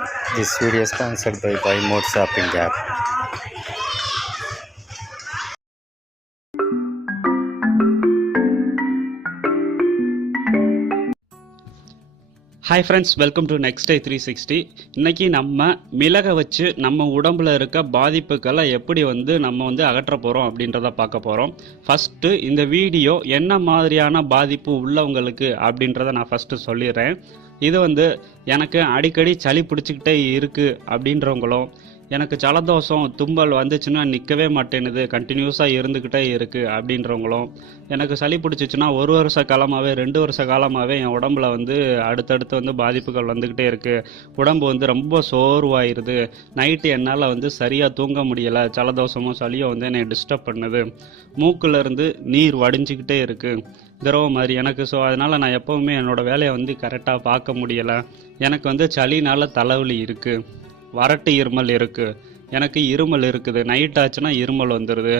This video is sponsored by Buy More Shopping app. Hi friends, welcome to next day 360. இன்றைக்கி நம்ம மிளகை வச்சு நம்ம உடம்புல இருக்க பாதிப்புகளை எப்படி நம்ம அகற்ற போகிறோம் அப்படின்றத பார்க்க போகிறோம். ஃபஸ்ட்டு இந்த வீடியோ என்ன மாதிரியான பாதிப்பு உள்ளவங்களுக்கு அப்படின்றத நான் ஃபஸ்ட்டு சொல்லிடுறேன். இது எனக்கு அடிக்கடி சளி பிடிச்சிக்கிட்டே இருக்குது அப்படின்றவங்களும், எனக்கு ஜலதோஷம் தும்பல் வந்துச்சுன்னா நிற்கவே மாட்டேனுது, கண்டினியூஸாக இருந்துக்கிட்டே இருக்குது அப்படின்றவங்களும், எனக்கு சளி பிடிச்சிச்சுன்னா 1 வருஷ காலமாகவே 2 வருஷ காலமாகவே என் உடம்புல அடுத்தடுத்து பாதிப்புகள் வந்துக்கிட்டே இருக்குது, உடம்பு ரொம்ப சோர்வாயிருது, நைட்டு என்னால் சரியாக தூங்க முடியலை, ஜலதோஷமும் சளியும் என்னை டிஸ்டர்ப் பண்ணுது, மூக்கிலேருந்து நீர் வடிஞ்சிக்கிட்டே இருக்குது திரவம் மாதிரி எனக்கு. ஸோ அதனால் நான் எப்போவுமே என்னோடய வேலையை கரெக்டாக பார்க்க முடியலை, எனக்கு சளினால் தலைவலி இருக்குது, வறட்டு இருமல் இருக்குது, எனக்கு இருமல் இருக்குது, நைட் ஆச்சுன்னா இருமல் வந்துடுது,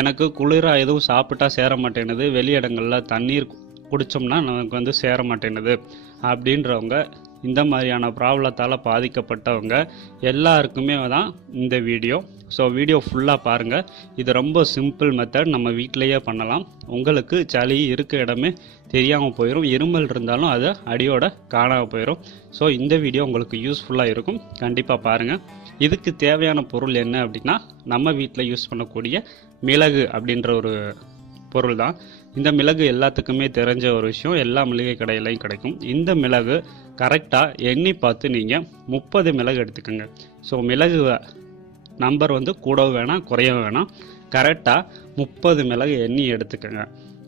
எனக்கு குளிராக எதுவும் சாப்பிட்டா சேர மாட்டேனுது, வெளியிடங்களில் தண்ணீர் குடித்தோம்னா நமக்கு சேர மாட்டேனுது அப்படின்றவங்க, இந்த மாதிரியான ப்ராப்ளத்தால் பாதிக்கப்பட்டவங்க எல்லாருக்குமே தான் இந்த வீடியோ. ஸோ வீடியோ ஃபுல்லாக பாருங்கள். இது ரொம்ப சிம்பிள் மெத்தட், நம்ம வீட்டிலையே பண்ணலாம். உங்களுக்கு சளி இருக்க இடமே தெரியாமல் போயிடும், இருமல் இருந்தாலும் அது அடியோட காணாமல் போயிடும். ஸோ இந்த வீடியோ உங்களுக்கு யூஸ்ஃபுல்லாக இருக்கும், கண்டிப்பாக பாருங்கள். இதுக்கு தேவையான பொருள் என்ன அப்படின்னா, நம்ம வீட்டில் யூஸ் பண்ணக்கூடிய மிளகு அப்படின்ற ஒரு பொருள் தான். இந்த மிளகு எல்லாத்துக்குமே தெரிஞ்ச ஒரு விஷயம், எல்லா மளிகை கடையிலையும் கிடைக்கும். இந்த மிளகு கரெக்டாக எண்ணி பார்த்து நீங்கள் 30 மிளகு எடுத்துக்கோங்க. ஸோ மிளகு நம்பர் கூடவும் வேணாம் குறையவும் வேணாம், கரெக்டாக 30 மிளகு எண்ணி எடுத்துக்கோங்க.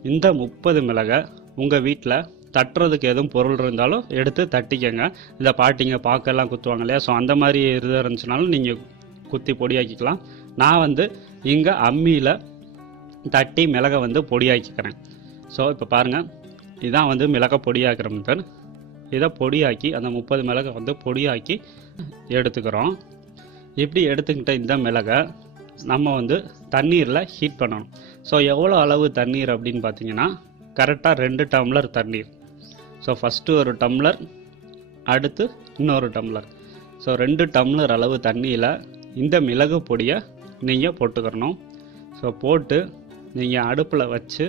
இந்த 30 மிளகை உங்கள் வீட்டில் தட்டுறதுக்கு எதுவும் பொருள் இருந்தாலும் எடுத்து தட்டிக்கங்க. இந்த பாட்டிங்க பாக்கெல்லாம் குத்துவாங்க இல்லையா, ஸோ அந்த மாதிரி இருந்துச்சுனாலும் நீங்கள் குத்தி பொடியாக்கிக்கலாம். நான் இங்கே அம்மியில் தட்டி மிளகை பொடியாக்கிக்கிறேன். ஸோ இப்போ பாருங்கள், இதான் மிளகை பொடியாக்கிற மெத்தட். இதை பொடியாக்கி அந்த 30 மிளகை பொடியாக்கி எடுத்துக்கிறோம். இப்படி எடுத்துக்கிட்ட இந்த மிளகை நம்ம தண்ணீரில் ஹீட் பண்ணணும். ஸோ எவ்வளோ அளவு தண்ணீர் அப்படின்னு பார்த்தீங்கன்னா, கரெக்டாக 2 டம்ளர் தண்ணீர். ஸோ ஃபஸ்ட்டு ஒரு டம்ளர், அடுத்து இன்னொரு டம்ளர். ஸோ 2 டம்ளர் அளவு தண்ணியில் இந்த மிளகு பொடியை நீங்கள் போட்டுக்கிறணும். ஸோ போட்டு நீங்கள் அடுப்பில் வச்சு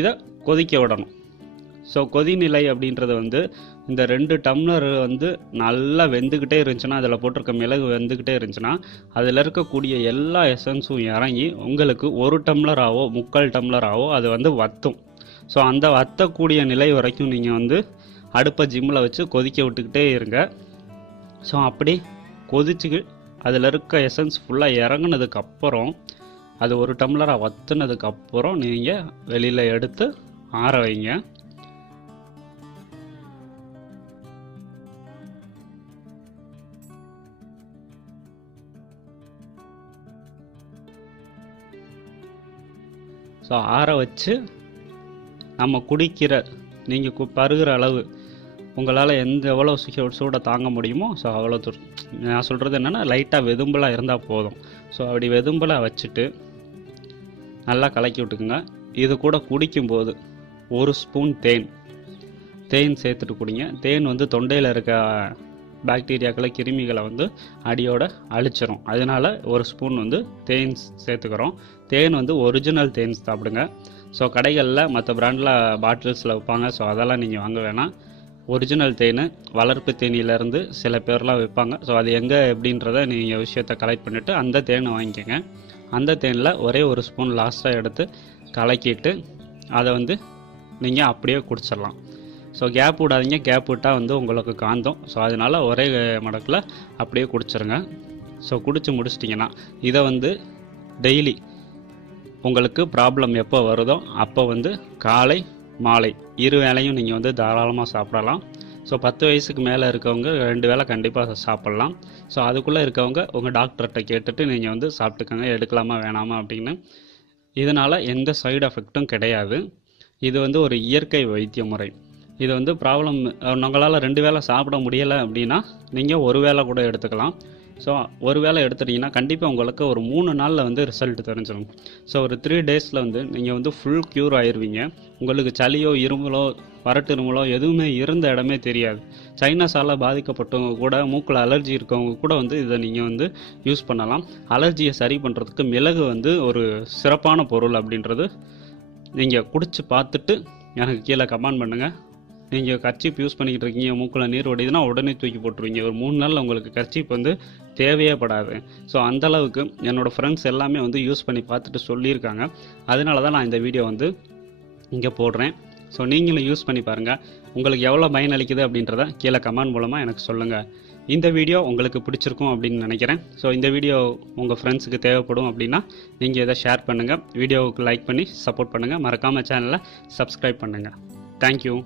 இதை கொதிக்க விடணும். ஸோ கொதிநிலை அப்படின்றது இந்த 2 டம்ளர் நல்லா வெந்துக்கிட்டே இருந்துச்சுன்னா, அதில் போட்டிருக்க மிளகு வெந்துக்கிட்டே இருந்துச்சுன்னா, அதில் இருக்கக்கூடிய எல்லா எசன்ஸும் இறங்கி உங்களுக்கு 1 டம்ளராகவோ 3/4 டம்ளராகவோ அது வற்றும். ஸோ அந்த வற்றக்கூடிய நிலை வரைக்கும் நீங்கள் அடுப்பை ஜிம்மில் வச்சு கொதிக்க விட்டுக்கிட்டே இருங்க. ஸோ அப்படி கொதிச்சு அதில் இருக்க எசன்ஸ் ஃபுல்லாக இறங்குனதுக்கப்புறம், அது 1 டம்ளராக வற்றுனதுக்கப்புறம் நீங்கள் வெளியில் எடுத்து ஆற வைங்க. ஸோ ஆற வச்சு நம்ம குடிக்கிற, நீங்கள் பருகிற அளவு உங்களால் எவ்வளோ சூடை தாங்க முடியுமோ, ஸோ அவ்வளோ நான் சொல்கிறது என்னென்னா, லைட்டாக வெதும்பலாக இருந்தால் போதும். ஸோ அப்படி வெதும்பலாக வச்சுட்டு நல்லா கலக்கி விட்டுக்குங்க. இது கூட குடிக்கும்போது 1 ஸ்பூன் தேன் சேர்த்துட்டு குடிங்க. தேன் தொண்டையில் இருக்க பாக்டீரியாக்களை கிருமிகளை அடியோட அழிச்சிரும். அதனால் 1 ஸ்பூன் தேன் சேர்த்துக்கிறோம். தேன் ஒரிஜினல் தேன் சாப்பிடுங்க. ஸோ கடைகளில் மற்ற பிராண்டில் பாட்டில்ஸில் வைப்பாங்க, ஸோ அதெல்லாம் நீங்கள் வாங்க வேணாம். ஒரிஜினல் தேன், வளர்ப்பு தேனியிலேருந்து சில பேர்லாம் வைப்பாங்க. ஸோ அது எங்கே எப்படின்றத நீங்கள் விஷயத்தை கலெக்ட் பண்ணிவிட்டு அந்த தேனை வாங்கிக்கோங்க. அந்த தேனில் ஒரே 1 ஸ்பூன் லாஸ்ட்டாக எடுத்து கலக்கிட்டு அதை நீங்கள் அப்படியே குடிச்சிடலாம். ஸோ கேப் விடாதீங்க, கேப் விட்டால் உங்களுக்கு காந்தம். ஸோ அதனால் ஒரே மடக்கில் அப்படியே குடிச்சிருங்க. ஸோ குடிச்சு முடிச்சிட்டிங்கன்னா இதை டெய்லி உங்களுக்கு ப்ராப்ளம் எப்போ வருதோ அப்போ காலை மாலை 2 வேளையும் நீங்கள் தாராளமாக சாப்பிடலாம். ஸோ 10 வயசுக்கு மேலே இருக்கவங்க 2 வேளை கண்டிப்பாக சாப்பிட்லாம். ஸோ அதுக்குள்ளே இருக்கவங்க உங்கள் டாக்டர்கிட்ட கேட்டுட்டு நீங்கள் சாப்பிட்டுக்கோங்க, எடுக்கலாமா வேணாமா அப்படின்னு. இதனால் எந்த சைடு எஃபெக்ட்டும் கிடையாது. இது ஒரு இயற்கை வைத்திய முறை. இது ப்ராப்ளம் உங்களால் 2 வேளை சாப்பிட முடியலை அப்படின்னா நீங்கள் 1 வேளை கூட எடுத்துக்கலாம். ஸோ ஒரு வேளை எடுத்துட்டிங்கன்னா கண்டிப்பாக உங்களுக்கு ஒரு 3 நாளில் வந்து ரிசல்ட் தெரிஞ்சிடும். ஸோ ஒரு 3 டேஸில் வந்து நீங்கள் வந்து ஃபுல் க்யூர் ஆயிடுவீங்க. உங்களுக்கு சளியோ இருமலோ வறட்டு இருமலோ எதுவுமே இருந்த இடமே தெரியாது. சைனஸால் பாதிக்கப்பட்டவங்க கூட, மூக்கில் அலர்ஜி இருக்கவங்க கூட வந்து இதை நீங்கள் வந்து யூஸ் பண்ணலாம். அலர்ஜியை சரி பண்ணுறதுக்கு மிளகு வந்து ஒரு சிறப்பான பொருள் அப்படின்றது நீங்கள் குடிச்சு பார்த்துட்டு எனக்கு கீழே கமெண்ட் பண்ணுங்கள். நீங்கள் கர்ச்சீப் யூஸ் பண்ணிக்கிட்டு இருக்கீங்க, மூக்கில் நீர் வடிதுன்னா உடனே தூக்கி போட்டுருவீங்க. ஒரு 3 நாளில் உங்களுக்கு கர்ச்சீப் வந்து தேவையே படாது. ஸோ அந்தளவுக்கு என்னோடய ஃப்ரெண்ட்ஸ் எல்லாமே வந்து யூஸ் பண்ணி பார்த்துட்டு சொல்லியிருக்காங்க. அதனால தான் நான் இந்த வீடியோ வந்து இங்கே போடுறேன். ஸோ நீங்களும் யூஸ் பண்ணி பாருங்கள். உங்களுக்கு எவ்வளோ பயனளிக்குது அப்படின்றத கீழே கமெண்ட் மூலமாக எனக்கு சொல்லுங்கள். இந்த வீடியோ உங்களுக்கு பிடிச்சிருக்கும் அப்படின்னு நினைக்கிறேன். ஸோ இந்த வீடியோ உங்கள் ஃப்ரெண்ட்ஸுக்கு தேவைப்படும் அப்படின்னா நீங்கள் இதை ஷேர் பண்ணுங்கள். வீடியோவுக்கு லைக் பண்ணி சப்போர்ட் பண்ணுங்கள். மறக்காமல் சேனலை சப்ஸ்கிரைப் பண்ணுங்கள். தேங்க்யூ.